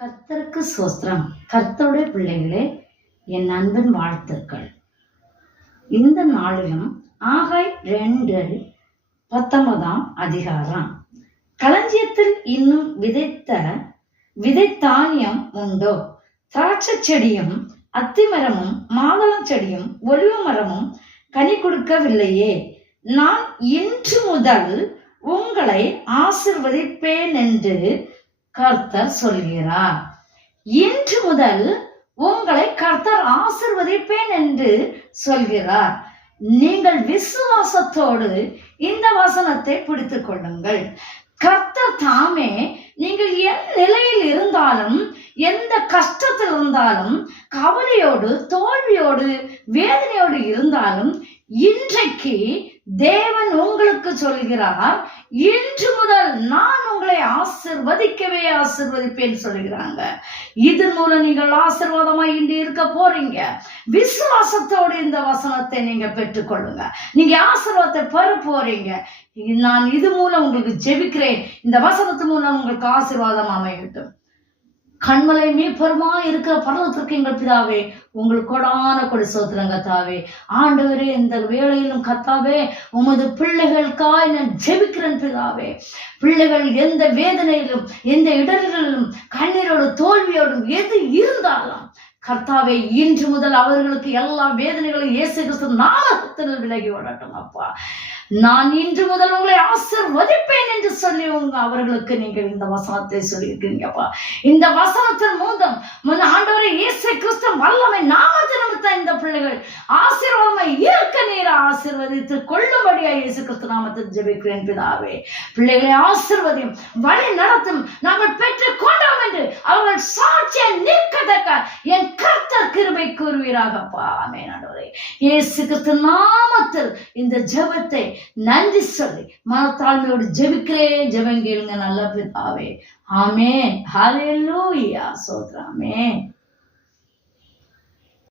கர்த்தருக்கு ஸ்தோத்திரம். கர்த்தருடைய பிள்ளைகளே, என் அன்பின் வாழ்த்துக்கள். இந்த நாளிலும் ஆகாய் 2:19 அதிகாரம். களஞ்சியத்தில் இன்னும் விதைத்தானியம் உண்டோ? திராட்சை செடியும் அத்திமரமும் மாதளம் செடியும் ஒலிவ மரமும் கனி கொடுக்கவில்லையே. நான் இன்று முதல் உங்களை ஆசிர்வதிப்பேன் என்று கர்த்தர் சொல்கிறார். இன்று முதல் உங்களை கர்த்தர் ஆசிர்வதிப்பேன் என்று சொல்கிறார். நீங்கள் விசுவாசத்தோடு இந்த வசனத்தை பிடித்துக் கொள்ளுங்கள். கர்த்தர் தாமே நீங்கள் என் நிலையில் இருந்தாலும், எந்த கஷ்டத்தில் இருந்தாலும், கவலையோடு தோல்வியோடு வேதனையோடு இருந்தாலும், இன்றைக்கு தேவன் உங்களுக்கு சொல்கிறார், இன்று முதல் நான் உங்களை ஆசிர்வதிப்பேன் சொல்கிறாங்க. இதன் மூலம் நீங்கள் ஆசீர்வாதமாய் இன்று இருக்க போறீங்க. விசுவாசத்தோடு இந்த வசனத்தை நீங்க பெற்றுக்கொள்ளுங்க. நீங்க ஆசீர்வாதத்தை பெற போறீங்க. நான் இது மூலம் உங்களுக்கு ஜெபிக்கிறேன். இந்த வசனத்து மூலம் உங்களுக்கு ஆசீர்வாதம் அமையட்டும். கண்மலை மீட்பருமா இருக்கிற பரலோகத்திற்கு எங்கள் பிதாவே, உங்களுக்கு கொடான கொடி ஸ்தோத்திரம் கர்த்தாவே. ஆண்டவரே, இந்த வேளையிலும் கர்த்தாவே, உமது பிள்ளைகளுக்காய் நான் ஜெபிக்கிறேன் பிதாவே. பிள்ளைகள் எந்த வேதனையிலும் எந்த இடர்களிலும் கண்ணீரோடு தோல்வியோடும் எது இருந்தாலும் கர்த்தாவே, இன்று முதல் அவர்களுக்கு எல்லா வேதனைகளும் இயேசு கிறிஸ்து நாமத்தில் விலகி ஓடட்டும். அப்பா, நான் இன்று முதல் உங்களை ஆசீர்வதிப்பேன் என்று சொல்லி அவர்களுக்கு நீங்கள் இந்த வசனத்தை சொல்லியிருக்கீங்கப்பா. இந்த வசனத்தின் மூலம் ஆண்டவரே இயேசு கிறிஸ்து வல்லமை நாமத்தின் நிமித்தம் இந்த பிள்ளைகள் ஆசீர்வாதமாய் இருக்க நீர் ஆசீர்வதித்து கொள்ளும்படியா இயேசு கிறிஸ்து நாமத்தில் ஜெபிக்கிறேன் பிதாவே. பிள்ளைகளை ஆசீர்வதியும் வழி நடத்தும். நாங்கள் பெற்றுக் கொண்டோம் என்று அவர்கள் சாட்சியை நிற்கத்தக்க என் கர்த்தர் கிருபை கூறுவீராகப்பா. ஆமென். ஆண்டவரே இயேசு கிறிஸ்து நாமத்தில் இந்த ஜெபத்தை நன்றி சொல்லி மனத்தாழ்மையோடு ஜெபிக்கிறேன். ஜெபம் கேளுங்க நல்ல பிதாவே. ஆமென். ஹல்லேலூயா. ஸ்தோத்திரம். ஆமென்.